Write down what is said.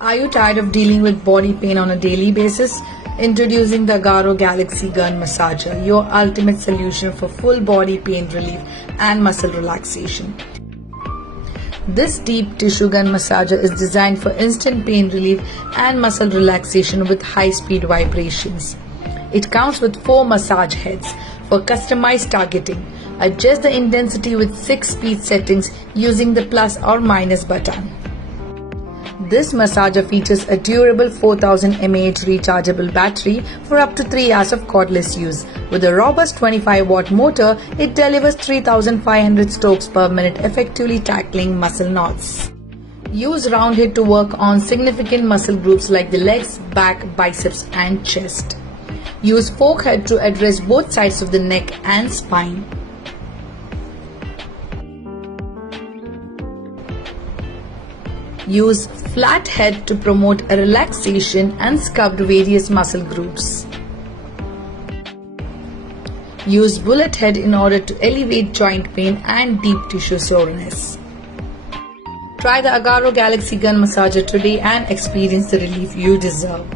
Are you tired of dealing with body pain on a daily basis? Introducing the AGARO Galaxy Gun Massager, your ultimate solution for full body pain relief and muscle relaxation. This deep tissue gun massager is designed for instant pain relief and muscle relaxation with high-speed vibrations. It comes with 4 massage heads for customized targeting. Adjust the intensity with 6 speed settings using the plus or minus button. This massager features a durable 4000 mAh rechargeable battery for up to 3 hours of cordless use. With a robust 25-watt motor, it delivers 3500 strokes per minute, effectively tackling muscle knots. Use round head to work on significant muscle groups like the legs, back, biceps and chest. Use fork head to address both sides of the neck and spine. Use flat head to promote a relaxation and sculpt various muscle groups. Use bullet head in order to elevate joint pain and deep tissue soreness. Try the AGARO Galaxy Gun Massager today and experience the relief you deserve.